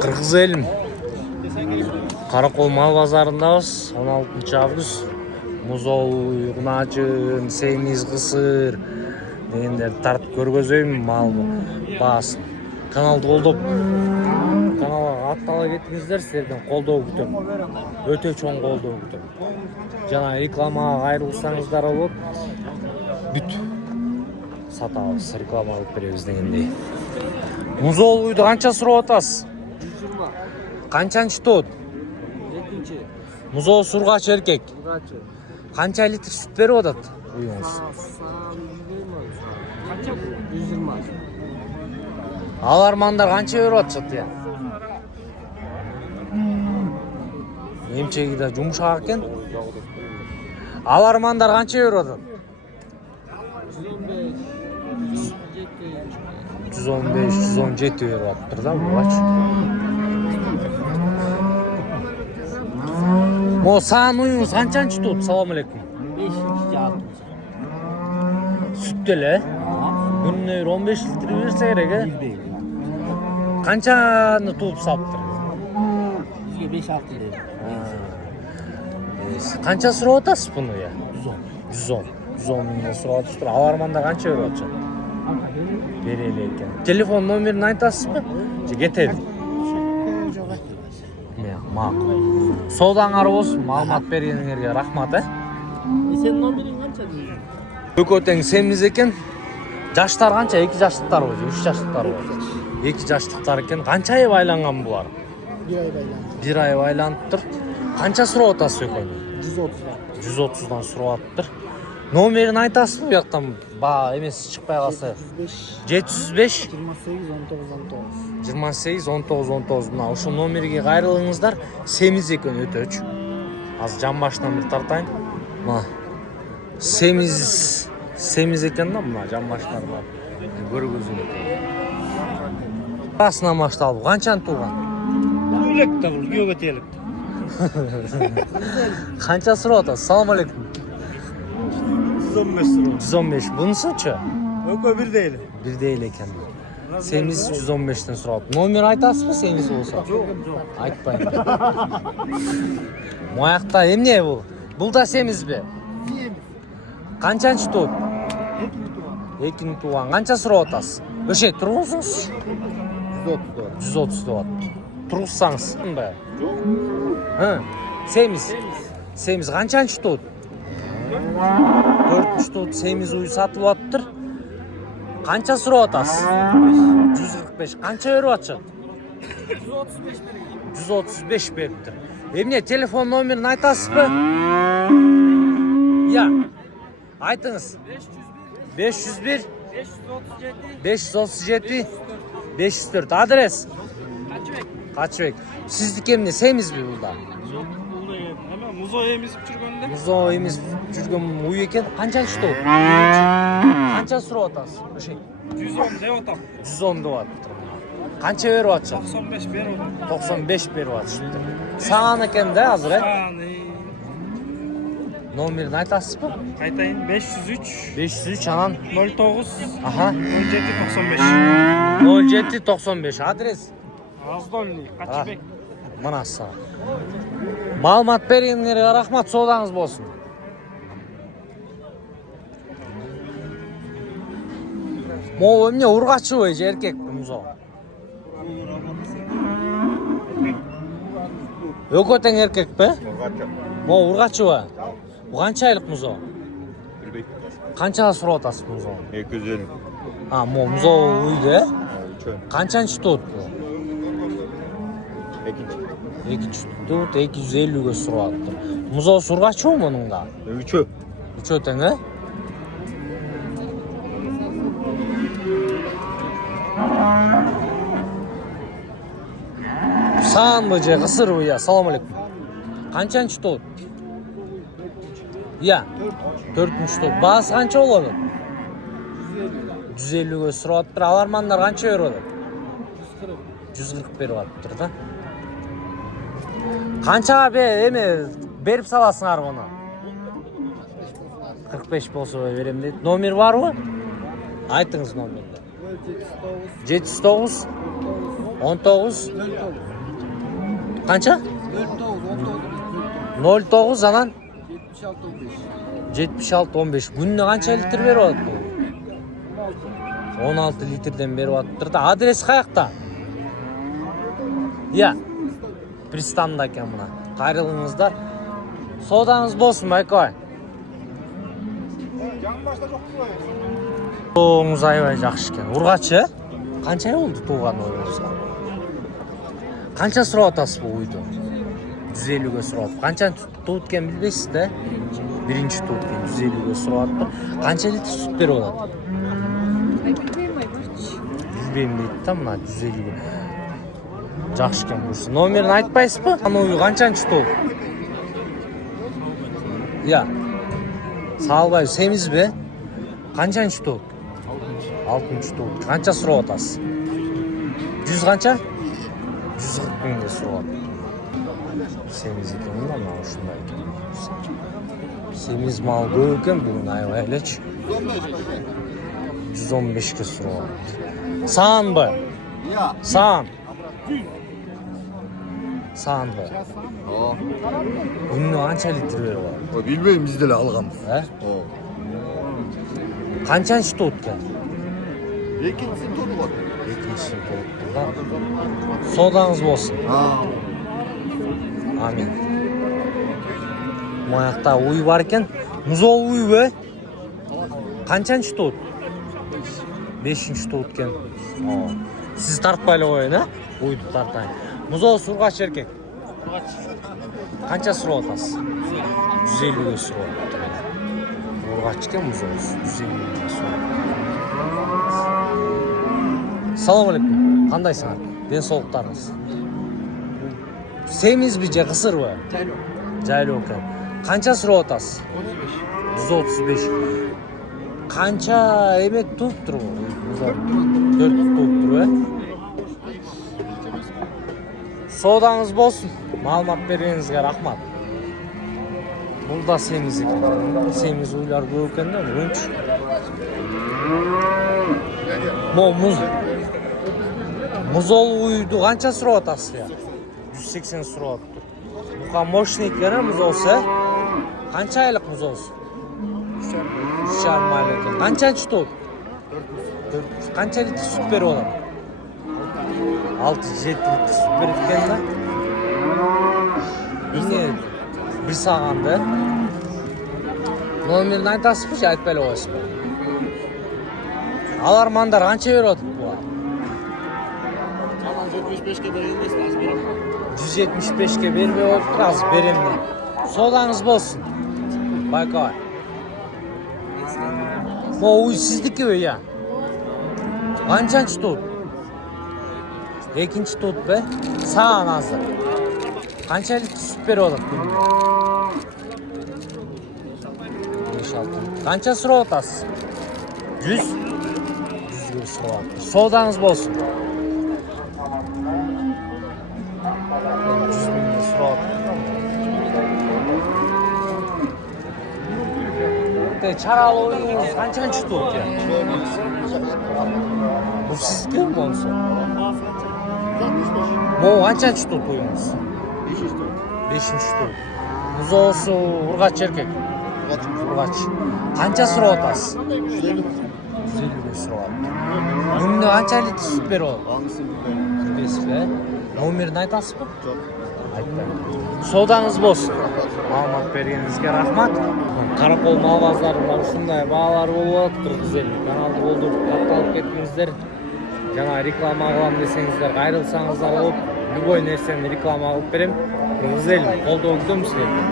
Kırgız elim. Karakol mal bazarındayız. 16 avgust. Muzol, Yığnacın, Semiz, Kısır degендер тартып көргөзөйм мал баасын. Каналды колдоп, каналга аттала кетиңиздер, силерден колдоо күтөм. Өтө чоң колдоо күтөм. Жана рекламага кайрылсаңыздар болот. Бүт сатабыз, реклама алып беребиз дегендей. Музол уйду канча сурап атасыз? 120. Канчанчы тот? Экинчи. Музол сургач эркек. Сургачы. Канча литр сүт берип атат уюңуз? Канча? 120. Алармандар канча берип атышат я? Эмчеги да жумшак экен. Алармандар канча берип атат? 115-117 берип атыптыр да бугач. Мо саан уюңуз канчанчы тот? Салам алейкум. 5-6. Сүт деле? Күнүнө 15 литр берсе керек, э? Канчаны тууп саптыр? Бизге 5-6 дейт. Канча сурап атасыз буну я? 110. 110 миңден сурап атыптыр. Аларманда канча берип атышат? Берели экен. Телефон номерин айтасызбы? Же кетели? Макул. Соодаңар болсун, маалымат бергениңерге рахмат, э? Сен номериң канча дейсиң? Экөө тең Семиз экен. Жаштар канча? 2 жаштыктарбы, 3 жаштыктарбы? 2 жаштыктар экен. Канча ай байланган булар? 1 ай байланды. 1 ай байланыптыр. Канча сурап атасыз экөөнү? 130. 130дан сурап атыптыр. Номерин айтасызбы буяктан? Баа эмеси чыкпай калса. 705 28 19 19. Мына ошол номерге кайрылыңыздар. Семиз экен өтөч. Азыр жан башынан бир тартайын. Мына Семиз экен да, мына жан башынан бар. Көргөзүлөт. Басынан башталып канчаны тууган? Элек да бул, күйөөгө телек. Канча сурап атасыз? Салам алейкум. 115 сурап. 115. Бунусучу? Экөө бирдей эле. Бирдей эле экен. Семиз 115тен сурап. Номер айтасызбы Семиз болсо? Жок. Айтпайм. Моякта эмне бул? Бул да Семизби? Канчанчы тот? Экинчи тууган. Канча сурап атасыз? Өшөй тургузуңуз. 130 деп атат. Тургузсаңыз. Мындай. Жок. Семиз канчанчы тот? 4 тот Семиз уй сатып атыптыр. Канча сурап атасыз? 145. Канча берип атышат? 135 бериптир. Эмне телефон номерин айтасызбы? Я. Айтыңыз. 501 537 504. Адрес? Качыбек. Сиздики эмне Семизби булда? Музо эмизип жүргөндө. Музо эмизип жүргөн уй экен. Канчанчы тот? Канча сурап атасыз? Ошо 110 деп атам. 110 деп атыптыр. Канча берип атышат? 95 берип атам. 95 берип атышыптыр. Саган экен да азыр, э? Номерин айтасызбы? Айтайын 503 503 анан 09 аха 1795. 0795. Адрес? Аздольный, Качыбек. Мына сага. Маалымат бергениңерге рахмат, соодаңыз болсун. Могу эмне ургачыбы же эркекпи музо? Экөө тең эркекпи? Могу ургачыбы? Бу канча айлык музо? Канчага сурап атасыз музо? 250. Могу музо уйду, э? Канчанчы тот бу? Экинчи тот 250ге сурап атыптыр. Музо сургачыбы мунун да? Үчөө. Үчөө тең, э? Саанбы же кысырбы я? Салам алейкум. Канчанчы тот? Я. 4-нчү тот. Баасы канча болот? 150ге сурап атыптыр. Алармандар канча берип атат? 140 берип атыптыр да. Канчага берип саласыңар муну? 45 болсо берем дейт. Номер барбы? Айтыңыз номерди. 709 19 qancha? 09 anan 76-15. Günde qancha litr beryapti bu? 16 litrden beryaptır da. Adres qayakta? Ya. Pristanda ekan buna. Qayrılыңыздар. Sodanız bolsun Baykoy. Toğunuz aybay жақсы ekan. Urgaçı? Qancha oldu tuğgan oyunuzga? Qancha surab atasiz bu uydu? 150 ga surab. Qancha tut ekan bilbeysiz de? Birinchi tut ekan 150 ga surab atdı. Qancha litr sut berib oladi? Bilbeyim deydi da mına 150 ga. Жақсы ekan bursa. Nomerini aytpaysizmi? Ana uy qanchanchi tut? Ya. Salbay semizbi? Qanchanchi tut? 6-cı tut. Qancha surab atasiz? 100 qancha? 140 mingga surab atdi. Semiz ekan da mana shunday ekan. Semiz mal ko'p ekan bugun ayvaylachi. 115 ga surab atdi. Sanmi? Ya. San. Sanmi? Ha. Günde qancha litr beryapti? Bilmeyim biz de alğamız. He? Qanchanchi tut ekan? İkincisi tut var. Ikkinchi tut. Sodanız bolsun. Ha. Amin. Bu yoqda uy bor ekan. Muzol uy be. Qanchanchi tut? 5-chi tut ekan. Siz tartpayli qo'ying, ha? Uyni tartang. Muzol surg'ach erkak. Qancha surab atasiz? 150 ga surab atdi. Urg'ach ekan muzol 150 ga surab. Assalomu alaykum. Qandaysizlar? Densoqliqlaringiz. Semizbi je qisirmi? Jaylo ekan. Qancha surab atasiz? 135. Qancha emet turibdi bu? 4 turibdi. Sodanız bolsun. Ma'lumot berganingizga rahmat. Bu da semiz ekan. Semiz uylar ko'p ekanda, bunch. Muzol uydu qancha surab atasiz ya? 180 surab atdi. Bu moshnik yana muzolsa qancha oylik muzolsiz? 3,5 oylik ekan. Qanchanchi tut? 4. Qancha litr sut berib oladi? 6-7 litr sut berib ekanda. Bir sağanda. Nomerini aytasizmi, aytpayli qo'yasizmi? Alarmandar qancha beryapti bu? 75 ga berilmez lazım benim. 175 ga bermey o'tirasiz, berimni. Sodanız bolsun. Baykoy. Bu uy sizniki uy ya. Qanchanchi tut? Ikkinchi tut be. Sağan hozir. Qancha litr sut berib oladi kunda? 5-6. Qancha surab atasiz? 100 ga surab atdi. Sodanız bolsun. 100 mingga surab atdi. Çaralı oyununuz qancha tut ya? Bu sizniki mi bo'lsa? Bu qancha tut oyununuz? 5-chi tut. Muzolsi urg'ach erkak. Urg'ach. Qancha surab atasiz? 150 ga surab atdi. Bunda qancha litr sut beradi? Hangisi bilmem. Bilesizmi? Nomerini aytasizmi? Çok. Aytmayman. Sodanız bolsun. Ma'lumot berganingizga rahmat. Qaraqol malvazlari bilan shunday ba'alar bo'lib o'tdi. 450 kanalni bo'ldirib tarqalib ketdingizlar. Jana reklama qilaman desangizlar, qayrilsangizlar bo'lib, любой narsani reklama qilib beraman. 450 qo'lda o'tdim sizlarga.